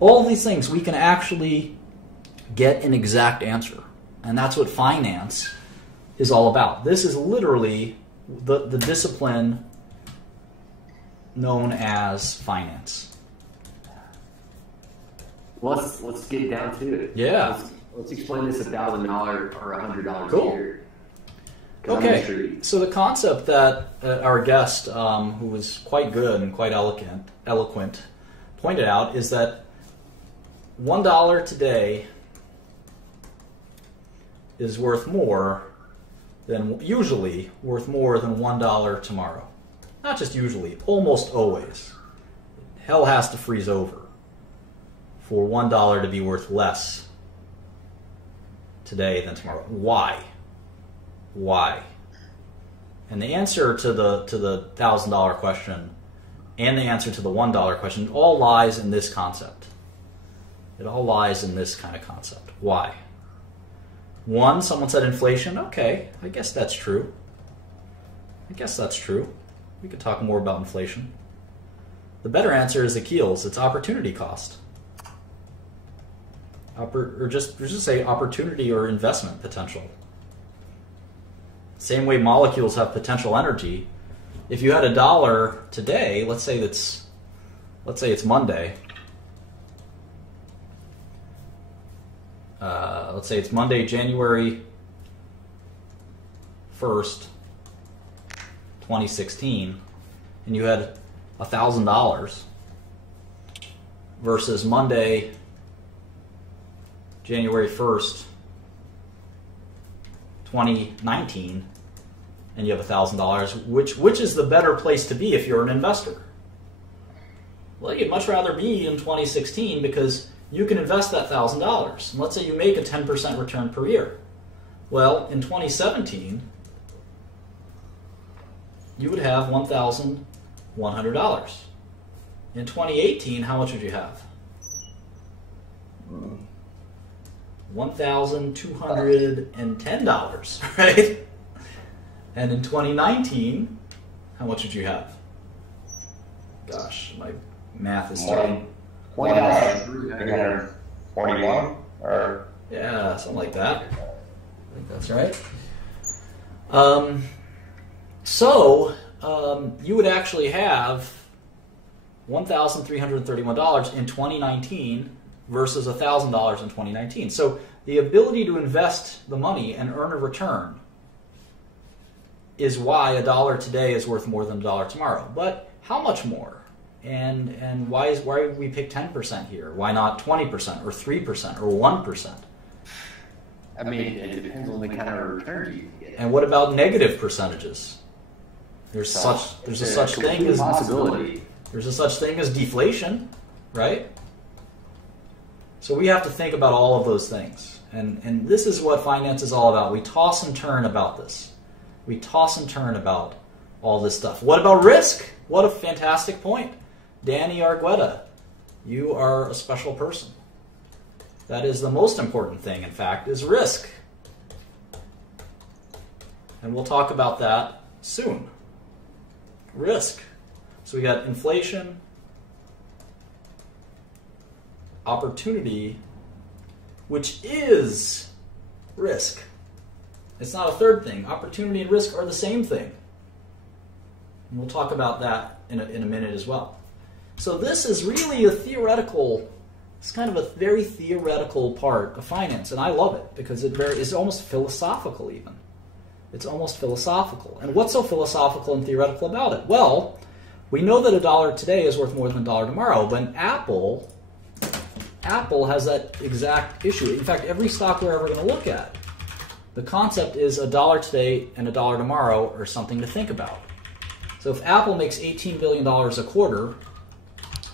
All these things, we can actually get an exact answer. And that's what finance is all about. This is literally the discipline known as finance. Well, let's get down to it. Yeah. Let's explain this $1,000 or $100 Cool. a year. Okay, so the concept that our guest, who was quite good and quite eloquent, pointed out is that $1 today is usually worth more than $1 tomorrow. Not just usually, almost always. Hell has to freeze over for $1 to be worth less today than tomorrow. Why? Why? And the answer to the $1,000 question and the answer to the $1 question all lies in this concept. It all lies in this kind of concept. Why? One, someone said inflation. Okay, I guess that's true. We could talk more about inflation. The better answer is Akil's. It's opportunity cost. Or just say opportunity or investment potential. Same way molecules have potential energy. If you had $1 today, let's say it's Monday. Let's say it's Monday, January 1st, 2016, and you had $1,000 versus Monday, January 1st, 2019, and you have $1,000, which is the better place to be if you're an investor? Well, you'd much rather be in 2016 because you can invest that $1,000. And let's say you make a 10% return per year. Well, in 2017, you would have $1,100. In 2018, how much would you have? $1,210, right? And in 2019, how much would you have? Gosh, my math is starting. 1,341, or yeah, something like that. I think that's right. You would actually have $1,331 in 2019 versus $1,000 in 2019. So the ability to invest the money and earn a return is why $1 today is worth more than $1 tomorrow. But how much more? And why did we pick 10% here? Why not 20% or 3% or 1%? I mean, it depends on the kind of return you get. And what about negative percentages? There's a such thing as possibility. There's a such thing as deflation, right? So we have to think about all of those things. And this is what finance is all about. We toss and turn about this. We toss and turn about all this stuff. What about risk? What a fantastic point. Danny Argueta, you are a special person. That is the most important thing, in fact, is risk. And we'll talk about that soon. Risk. So we got inflation, opportunity, which is risk. It's not a third thing. Opportunity and risk are the same thing. And we'll talk about that in a minute as well. So this is really a theoretical, it's kind of a very theoretical part of finance, and I love it because it's almost philosophical even. It's almost philosophical. And what's so philosophical and theoretical about it? Well, we know that $1 today is worth more than $1 tomorrow, but Apple has that exact issue. In fact, every stock we're ever going to look at, the concept is $1 today and $1 tomorrow are something to think about. So if Apple makes $18 billion a quarter,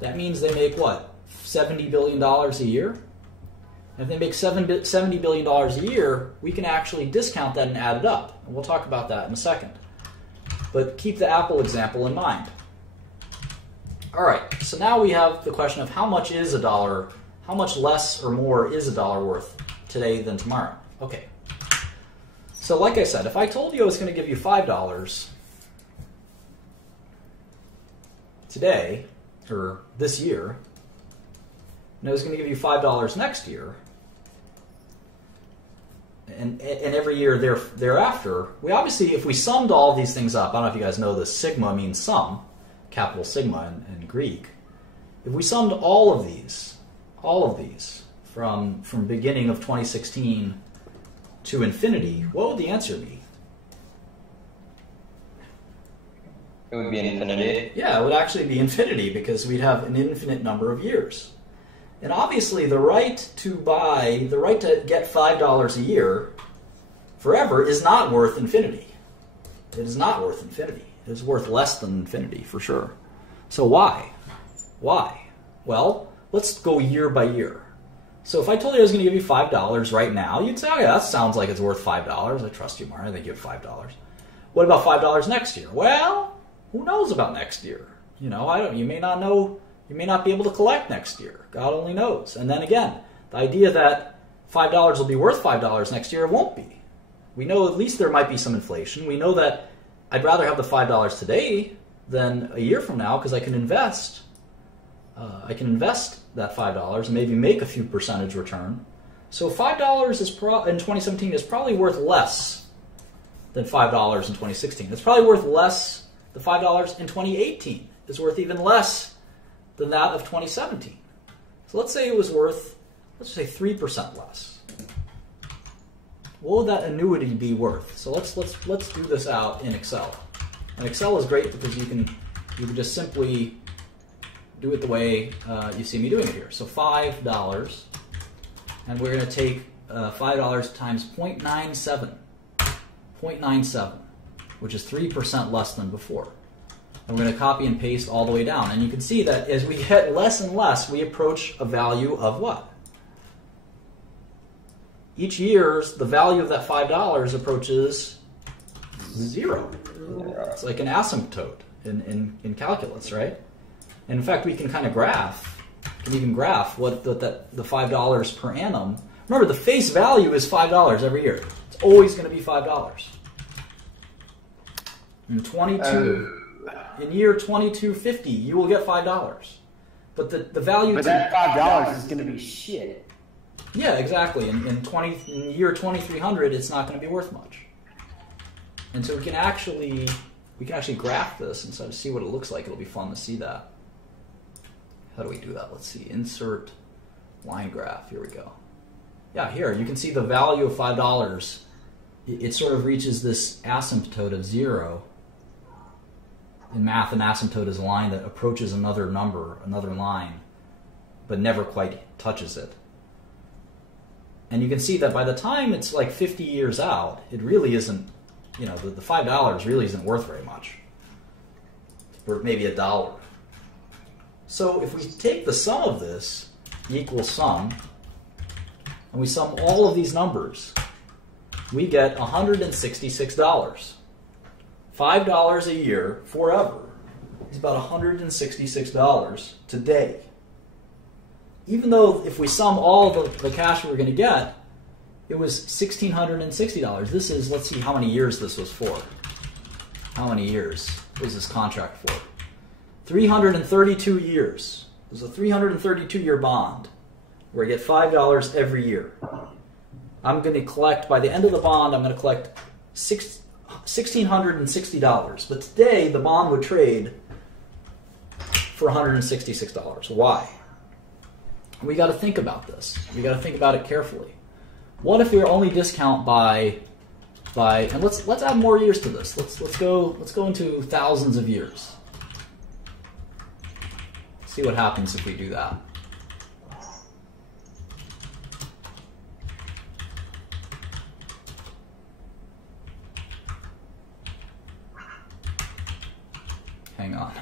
that means they make what? $70 billion a year? And if they make $70 billion a year, we can actually discount that and add it up. And we'll talk about that in a second. But keep the Apple example in mind. All right, so now we have the question of how much is $1, how much less or more is $1 worth today than tomorrow? Okay. So like I said, if I told you I was going to give you $5 today, or this year, and it was going to give you $5 next year, and every year thereafter, we obviously, if we summed all these things up, I don't know if you guys know this, sigma means sum, capital sigma in Greek. If we summed all of these from beginning of 2016 to infinity, what would the answer be? It would be infinity. Yeah, it would actually be infinity because we'd have an infinite number of years. And obviously the right to get $5 a year forever is not worth infinity. It is not worth infinity. It is worth less than infinity for sure. So why? Why? Well, let's go year by year. So if I told you I was going to give you $5 right now, you'd say, oh yeah, that sounds like it's worth $5. I trust you, Mark. I think you have $5. What about $5 next year? Well, who knows about next year? You know, you may not know. You may not be able to collect next year. God only knows. And then again, the idea that $5 will be worth $5 next year, it won't be. We know at least there might be some inflation. We know that I'd rather have the $5 today than a year from now because I can invest. I can invest that $5 and maybe make a few percentage return. So $5 in 2017 is probably worth less than $5 in 2016. It's probably worth less. The $5 in 2018 is worth even less than that of 2017. So let's say it was worth, let's say 3% less. What would that annuity be worth? So let's do this out in Excel. And Excel is great because you can just simply do it the way you see me doing it here. So $5, and we're going to take $5 times 0.97, which is 3% less than before. And we're going to copy and paste all the way down. And you can see that as we get less and less, we approach a value of what? Each year, the value of that $5 approaches 0. It's like an asymptote in calculus, right? And in fact, we can kind of graph, what the $5 per annum. Remember, the face value is $5 every year. It's always going to be $5. In year 2250, you will get $5. But the value... But that $5 is going to be shit. Yeah, exactly. In year 2300, it's not going to be worth much. And so we can actually graph this and sort of see what it looks like. It'll be fun to see that. How do we do that? Let's see. Insert line graph. Here we go. Yeah, here you can see the value of $5. It sort of reaches this asymptote of 0. In math, an asymptote is a line that approaches another number, another line, but never quite touches it. And you can see that by the time it's like 50 years out, it really isn't, you know, the $5 really isn't worth very much. It's worth maybe $1. So if we take the sum of this, equals sum, and we sum all of these numbers, we get $166. $5 a year forever is about $166 today. Even though if we sum all the cash we were going to get, it was $1,660. This is, let's see how many years this was for. How many years was this contract for? 332 years. It was a 332-year bond where I get $5 every year. I'm going to collect, by the end of the bond, I'm going to collect $1,660. But today, the bond would trade for $166. Why? We got to think about this. We got to think about it carefully. What if we only discount by and let's add more years to this. Let's go into thousands of years. See what happens if we do that. Hang on.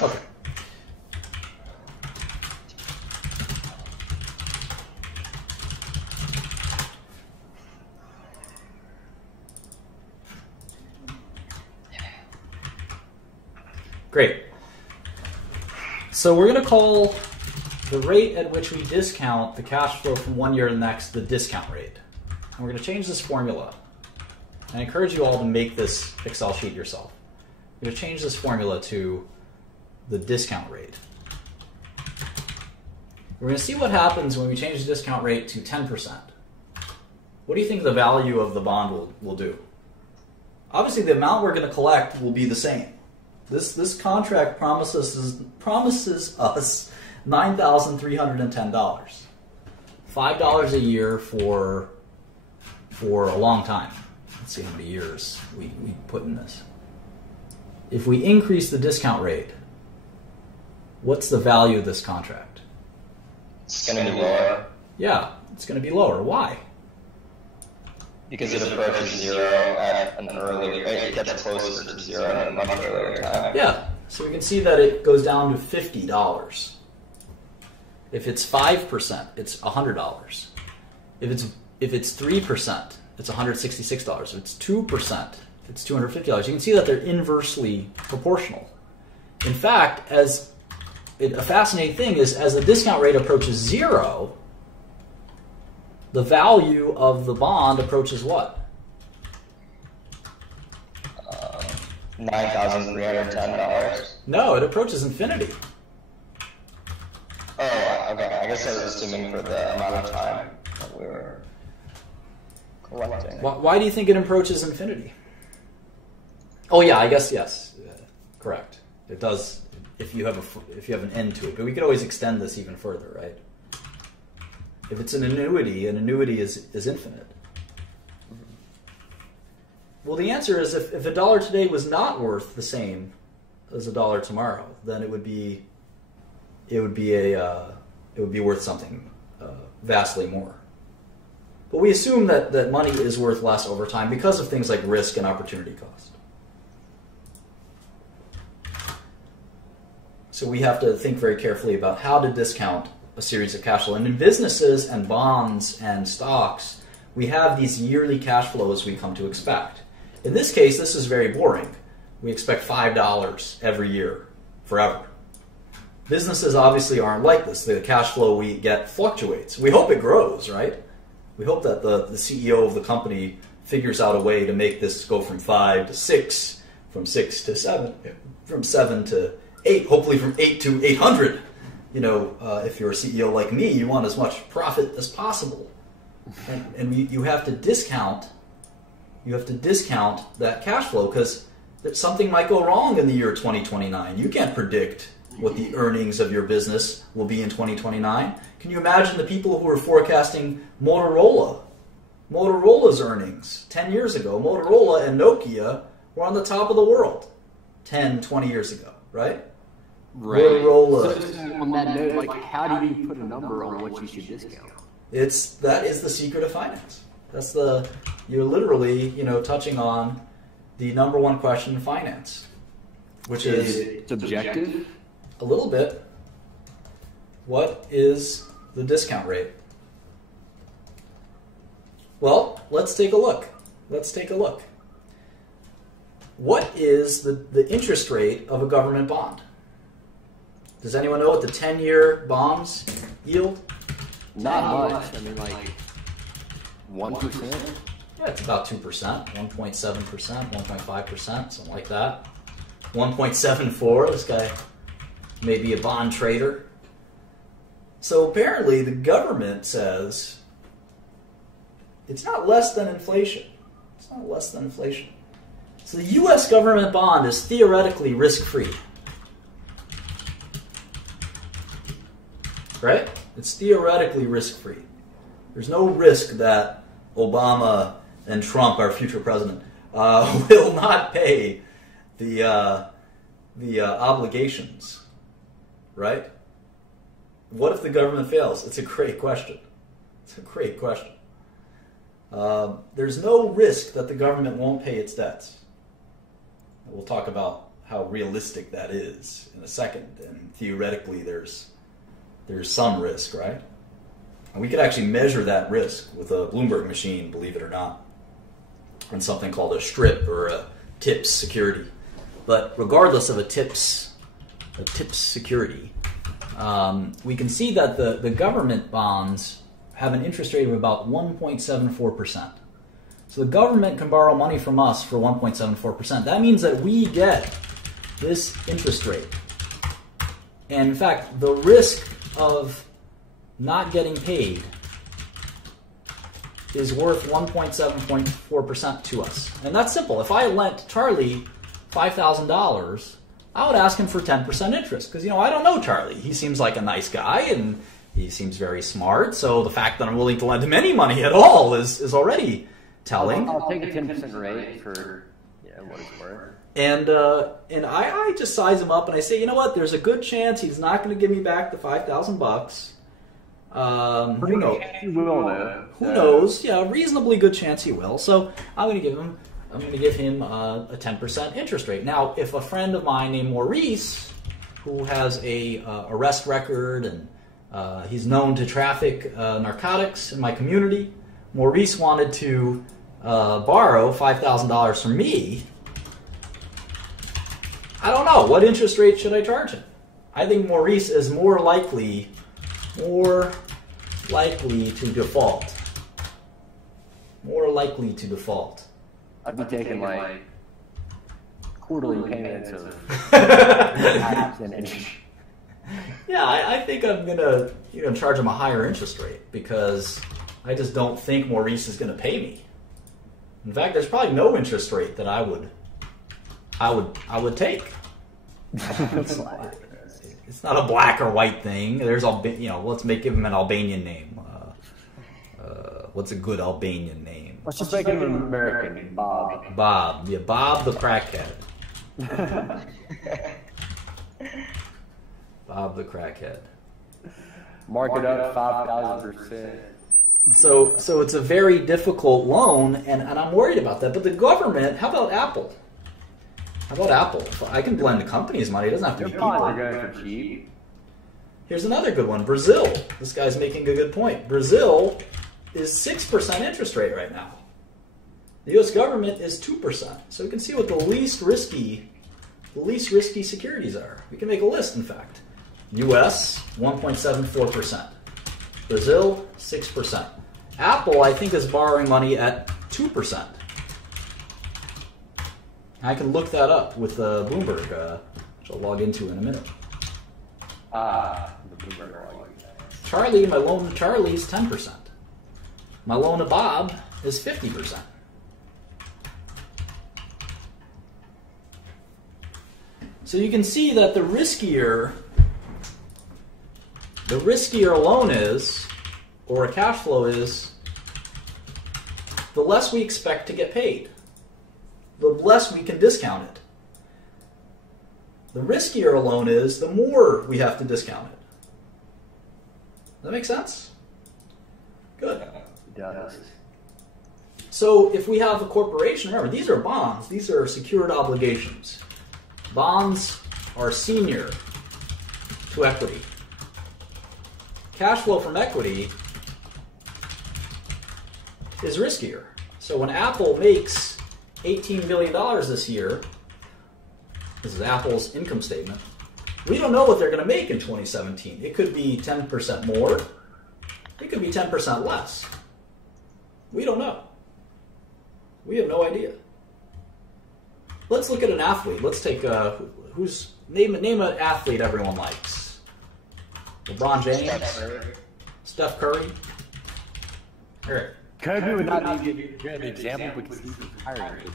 Okay. Great. So we're going to call the rate at which we discount the cash flow from one year to the next the discount rate. And we're going to change this formula. I encourage you all to make this Excel sheet yourself. We're going to change this formula to the discount rate. We're going to see what happens when we change the discount rate to 10%. What do you think the value of the bond will do? Obviously, the amount we're going to collect will be the same. This contract promises us $9,310. $5 a year for a long time. Let's see how many years we put in this. If we increase the discount rate, what's the value of this contract? It's going to be lower. Yeah, it's going to be lower. Why? Because it approaches zero at an early rate. It gets closer to zero at a much earlier time. Yeah, so we can see that it goes down to $50. If it's 5%, it's $100. If it's 3%, it's $166. If it's 2%, it's $250. You can see that they're inversely proportional. In fact, a fascinating thing is as the discount rate approaches zero, the value of the bond approaches what? $9,310. No, it approaches infinity. Oh, okay. I guess I was assuming for the amount of time that we were collecting. Why do you think it approaches infinity? Oh yeah, I guess yes. Correct. It does if you have an end to it. But we could always extend this even further, right? If it's an annuity is infinite. Well, the answer is if a dollar today was not worth the same as a dollar tomorrow, then it would be worth something vastly more. But we assume that money is worth less over time because of things like risk and opportunity cost. So we have to think very carefully about how to discount a series of cash flow. And in businesses and bonds and stocks, we have these yearly cash flows we come to expect. In this case, this is very boring. We expect $5 every year, forever. Businesses obviously aren't like this. The cash flow we get fluctuates. We hope it grows, right? We hope that the CEO of the company figures out a way to make this go from 5 to 6, from 6 to 7, from 7 to 8, hopefully from 8 to 800. You know, if you're a CEO like me, you want as much profit as possible. And you have to discount that cash flow because something might go wrong in the year 2029. You can't predict what the earnings of your business will be in 2029. Can you imagine the people who are forecasting Motorola's earnings 10 years ago? Motorola and Nokia were on the top of the world 10, 20 years ago, right? Right. Motorola. So just on that note, like, how do you put a number on what you should discount? That is the secret of finance. You're literally, touching on the number one question in finance, which is subjective. A little bit. What is the discount rate? Well, let's take a look. What is the interest rate of a government bond? Does anyone know what the 10-year bonds yield? Not much. I mean, like 1%. Yeah, it's about 2%, 1.7%, 1.5%, something like that. 1.74. This guy may be a bond trader. So apparently, the government says it's not less than inflation. It's not less than inflation. So the U.S. government bond is theoretically risk-free. Right? It's theoretically risk-free. There's no risk that Obama and Trump, our future president, will not pay the obligations. Right? What if the government fails? It's a great question. There's no risk that the government won't pay its debts. We'll talk about how realistic that is in a second. And theoretically, there's some risk, right? And we could actually measure that risk with a Bloomberg machine, believe it or not, and something called a strip or a TIPS security. But regardless of a TIPS security, we can see that the government bonds have an interest rate of about 1.74%. So So the government can borrow money from us for 1.74%. That means that we get this interest rate. And in fact, the risk of not getting paid is worth 1.7.4% to us. And that's simple. If I lent Charlie $5,000, I would ask him for 10% interest. Because, I don't know Charlie. He seems like a nice guy, and he seems very smart. So the fact that I'm willing to lend him any money at all is already telling. I'll take a 10% rate for what it's worth. And I just size him up and I say, you know what? There's a good chance he's not going to give me back the $5,000. Who knows? He will, though. Who knows? Yeah, a reasonably good chance he will. So I'm going to give him a 10% interest rate. Now, if a friend of mine named Maurice, who has a arrest record and he's known to traffic narcotics in my community, Maurice wanted to borrow $5,000 from me, I don't know. What interest rate should I charge him? I think Maurice is more likely to default. More likely to default. I'd be taking like quarterly payments of half and interest. Yeah, I think I'm gonna charge him a higher interest rate because I just don't think Maurice is gonna pay me. In fact, there's probably no interest rate that I would take. It's not a black or white thing. There's let's give him an Albanian name. What's a good Albanian name? Let's just make him an American, Bob. Bob, yeah, Bob the crackhead. Bob the crackhead. Mark it up 5,000%. So it's a very difficult loan, and I'm worried about that. But the government, how about Apple? I can blend the company's money. It doesn't have to be people. Going for cheap. Here's another good one. Brazil. This guy's making a good point. Brazil is 6% interest rate right now. The U.S. government is 2%. So we can see what the least risky securities are. We can make a list, in fact. U.S. 1.74%. Brazil 6%. Apple, I think, is borrowing money at 2%. I can look that up with Bloomberg, which I'll log into in a minute. The Bloomberg Charlie, my loan to Charlie is 10%. My loan to Bob is 50%. So you can see that the riskier a loan is, or a cash flow is, the less we expect to get paid. The less we can discount it. The riskier a loan is, the more we have to discount it. Does that make sense? Good. It does. So if we have a corporation, remember, these are bonds. These are secured obligations. Bonds are senior to equity. Cash flow from equity is riskier. So when Apple makes $18 billion this year, this is Apple's income statement, we don't know what they're going to make in 2017. It could be 10% more. It could be 10% less. We don't know. We have no idea. Let's look at an athlete. Let's take name an athlete everyone likes. LeBron James, Steph Curry. All right. Kobe would not be a good example because he's retiring.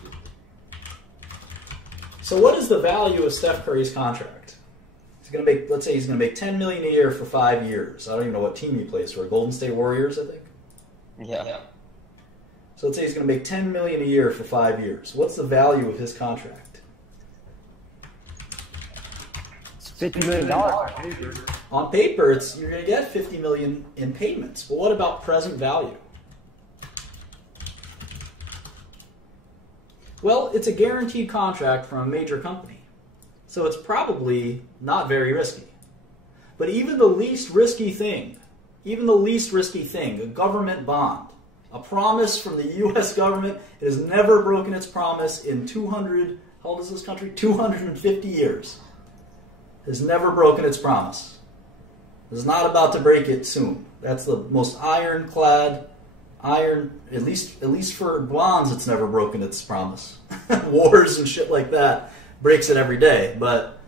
So what is the value of Steph Curry's contract? He's going to make, let's say he's going to make $10 million a year for 5 years. I don't even know what team he plays for. Golden State Warriors, I think. Yeah. So let's say he's going to make $10 million a year for 5 years. What's the value of his contract? It's $50 million on paper. On paper, you're going to get $50 million in payments. But what about present value? Well, it's a guaranteed contract from a major company. So it's probably not very risky. But even the least risky thing, a government bond, a promise from the U.S. government, it has never broken its promise in 200, how old is this country? 250 years. It has never broken its promise. It's not about to break it soon. That's the most ironclad iron, at least for bonds, it's never broken its promise. Wars and shit like that breaks it every day. But